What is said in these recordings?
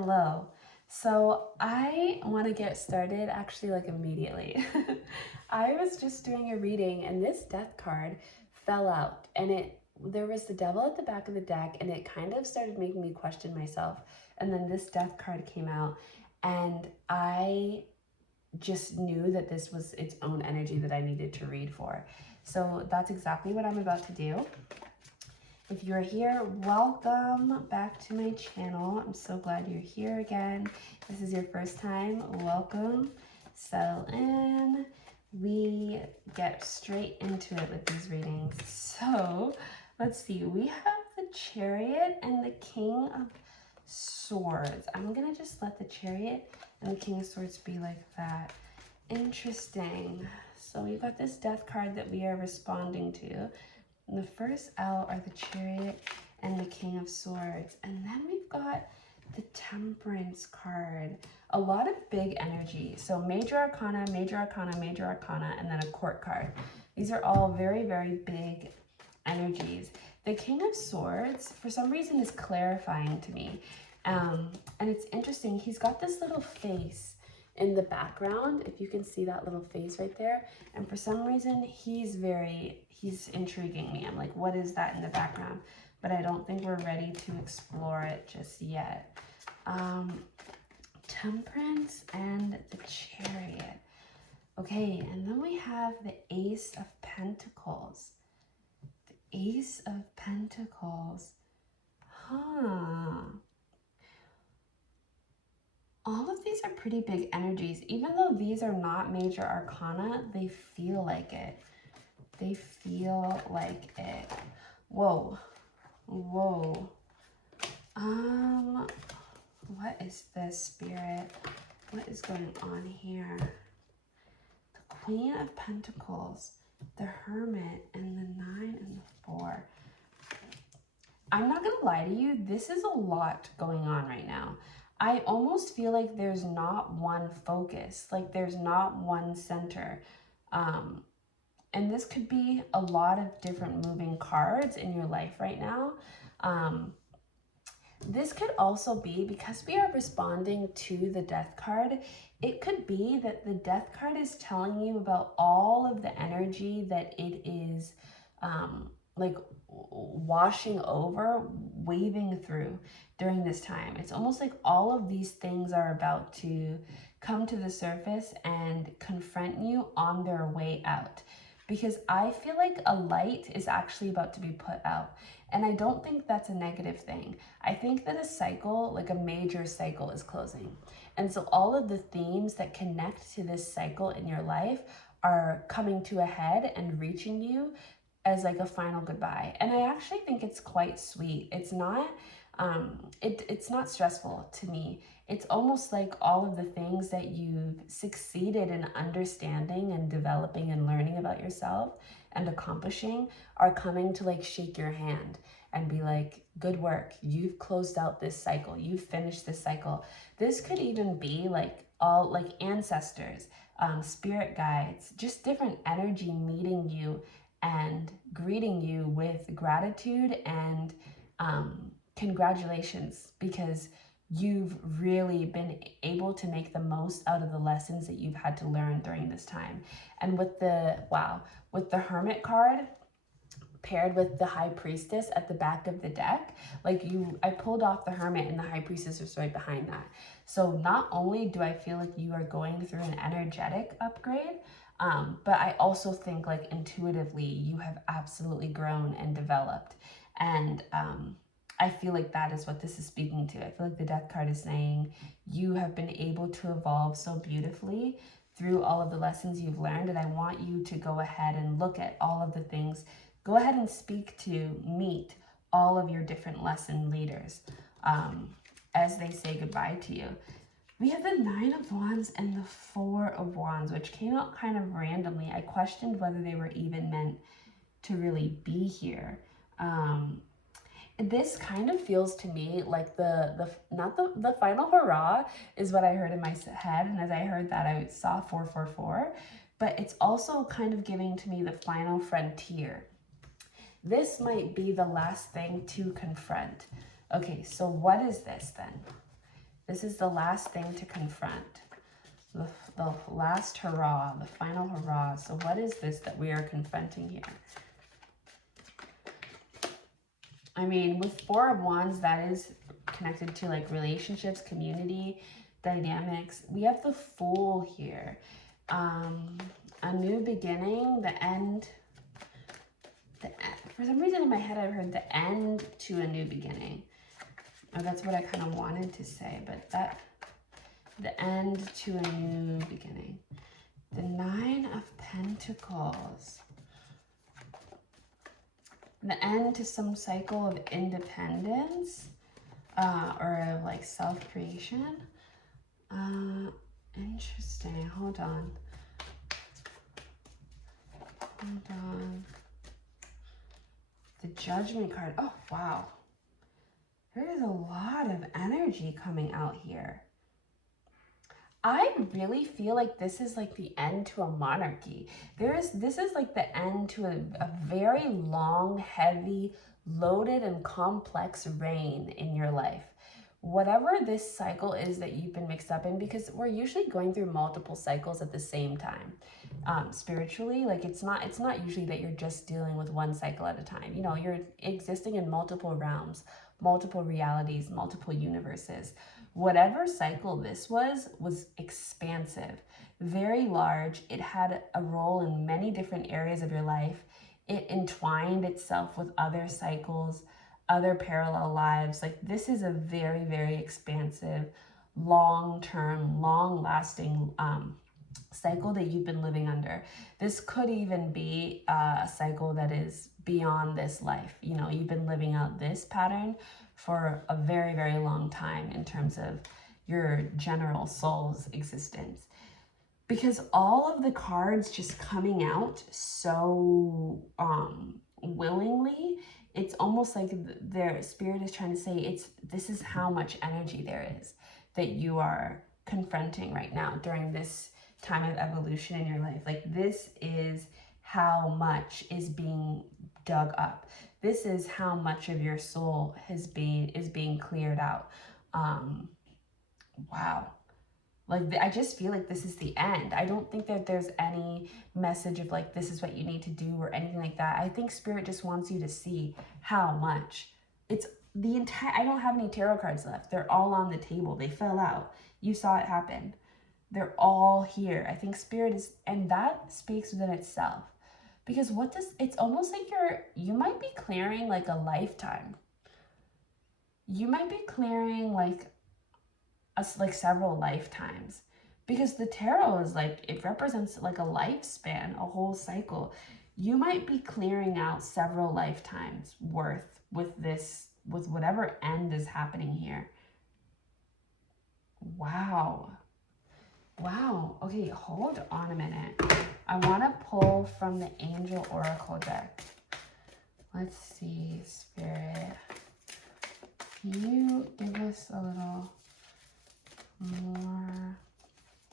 Hello. So I want to get started actually like immediately. I was just doing a reading and this death card fell out and there was the devil at the back of the deck and it kind of started making me question myself. And then this death card came out and I just knew that this was its own energy that I needed to read for. So that's exactly what I'm about to do. If you're here, welcome back to my channel. I'm so glad you're here again. This is your first time, welcome. Settle in. We get straight into it with these readings. So let's see, we have the Chariot and the King of Swords. I'm gonna just let the Chariot and the King of Swords be like that. Interesting. So we've got this death card that we are responding to. And the first out are the Chariot and the King of Swords. And then we've got the Temperance card. A lot of big energy. So Major Arcana, Major Arcana, Major Arcana, and then a Court card. These are all very, very big energies. The King of Swords, for some reason, is clarifying to me. And it's interesting. He's got this little face in the background, if you can see that little face right there. And for some reason, he's intriguing me. I'm like, what is that in the background? But I don't think we're ready to explore it just yet. Temperance and the Chariot. Okay, and then we have the Ace of Pentacles. The Ace of Pentacles. All of these are pretty big energies. Even though these are not major arcana, they feel like it. They feel like it. Whoa. Whoa. What is this, Spirit? What is going on here? The Queen of Pentacles, the Hermit, and the 9 and the 4. I'm not gonna lie to you, this is a lot going on right now. I almost feel like there's not one focus, like there's not one center. And this could be a lot of different moving cards in your life right now. This could also be, because we are responding to the Death card, it could be that the Death card is telling you about all of the energy that it is like washing over, waving through during this time. It's almost like all of these things are about to come to the surface and confront you on their way out. Because I feel like a light is actually about to be put out. And I don't think that's a negative thing. I think that a cycle, like a major cycle, is closing. And so all of the themes that connect to this cycle in your life are coming to a head and reaching you as like a final goodbye. And I actually think it's quite sweet. It's not it's not stressful to me. It's almost like all of the things that you've succeeded in understanding and developing and learning about yourself and accomplishing are coming to like shake your hand and be like, good work. You've closed out this cycle. You've finished this cycle. This could even be like all like ancestors, spirit guides, just different energy meeting you and greeting you with gratitude and congratulations, because you've really been able to make the most out of the lessons that you've had to learn during this time. And with the Hermit card paired with the High Priestess at the back of the deck, I pulled off the Hermit and the High Priestess is right behind that. So not only do I feel like you are going through an energetic upgrade, but I also think like intuitively you have absolutely grown and developed. And I feel like that is what this is speaking to. I feel like the Death card is saying you have been able to evolve so beautifully through all of the lessons you've learned. And I want you to go ahead and look at all of the things. Go ahead and meet all of your different lesson leaders as they say goodbye to you. We have the 9 of Wands and the 4 of Wands, which came out kind of randomly. I questioned whether they were even meant to really be here. This kind of feels to me like the final hurrah is what I heard in my head. And as I heard that, I saw 444, but it's also kind of giving to me the final frontier. This might be the last thing to confront. Okay, so what is this then? This is the last thing to confront. The last hurrah, the final hurrah. So what is this that we are confronting here? I mean, with Four of Wands, that is connected to like relationships, community, dynamics. We have the Fool here. A new beginning, the end. For some reason in my head, I've heard the end to a new beginning. Oh, that's what I kind of wanted to say, but the end to a new beginning. The Nine of Pentacles. The end to some cycle of independence or of like self-creation. Interesting. Hold on. The Judgment card. Oh, wow. There is a lot of energy coming out here. I really feel like this is like the end to a monarchy. This is like the end to a very long, heavy, loaded, and complex reign in your life. Whatever this cycle is that you've been mixed up in, because we're usually going through multiple cycles at the same time. Spiritually, like it's not usually that you're just dealing with one cycle at a time. You know, you're existing in multiple realms, multiple realities, multiple universes. Whatever cycle this was expansive, very large. It had a role in many different areas of your life. It entwined itself with other cycles, other parallel lives. Like this is a very, very expansive, long-term, long-lasting cycle that you've been living under. This could even be a cycle that is beyond this life. You know, you've been living out this pattern for a very, very long time in terms of your general soul's existence. Because all of the cards just coming out so willingly, it's almost like their spirit is trying to say this is how much energy there is that you are confronting right now during this time of evolution in your life. Like this is how much is being dug up. This is how much of your soul is being cleared out. Wow. Like, I just feel like this is the end. I don't think that there's any message of like, this is what you need to do or anything like that. I think Spirit just wants you to see how much. It's the entire, I don't have any tarot cards left. They're all on the table. They fell out. You saw it happen. They're all here. I think Spirit is, and that speaks within itself. Because it's almost like you might be clearing like a lifetime. You might be clearing like several lifetimes, because the tarot is like, it represents like a lifespan, a whole cycle. You might be clearing out several lifetimes worth with whatever end is happening here. Wow. Okay, hold on a minute. I want to pull from the Angel Oracle deck. Let's see, Spirit. Can you give us a little more?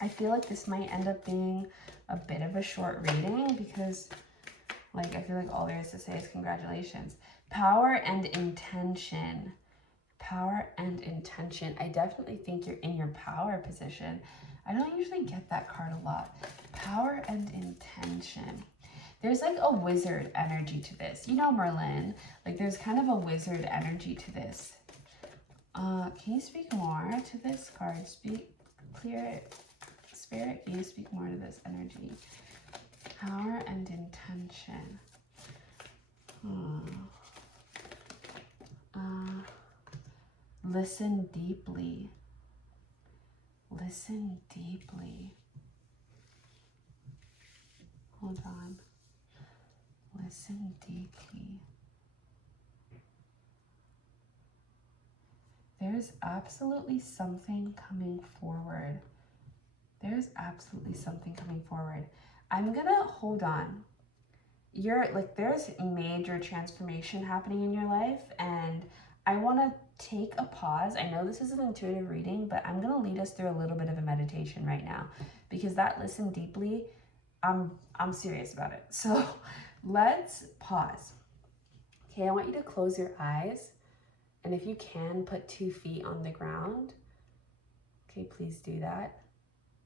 I feel like this might end up being a bit of a short reading because like I feel like all there is to say is congratulations. Power and intention. Power and intention. I definitely think you're in your power position. I don't usually get that card a lot. Power and intention. There's like a wizard energy to this. You know, Merlin, like there's kind of a wizard energy to this. Can you speak more to this card? Clear it. Spirit, can you speak more to this energy? Power and intention. Listen deeply. Listen deeply. Hold on. Listen deeply. There's absolutely something coming forward. There's absolutely something coming forward. I'm gonna hold on. There's major transformation happening in your life, and I want to take a pause. I know this is an intuitive reading, but I'm gonna lead us through a little bit of a meditation right now, because that listen deeply, I'm serious about it. So let's pause. Okay, I want you to close your eyes, and if you can, put 2 feet on the ground. Okay, please do that.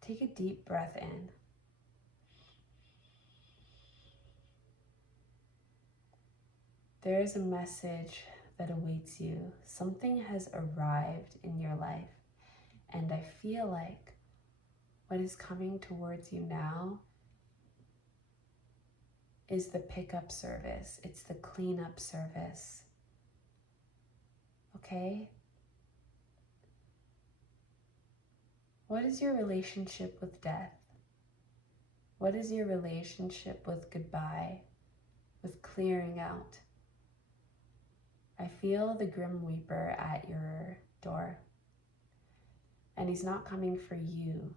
Take a deep breath in. There is a message that awaits you. Something has arrived in your life, and I feel like what is coming towards you now is the pickup service. It's the cleanup service. Okay? What is your relationship with death? What is your relationship with goodbye, with clearing out? I feel the Grim Reaper at your door, and he's not coming for you.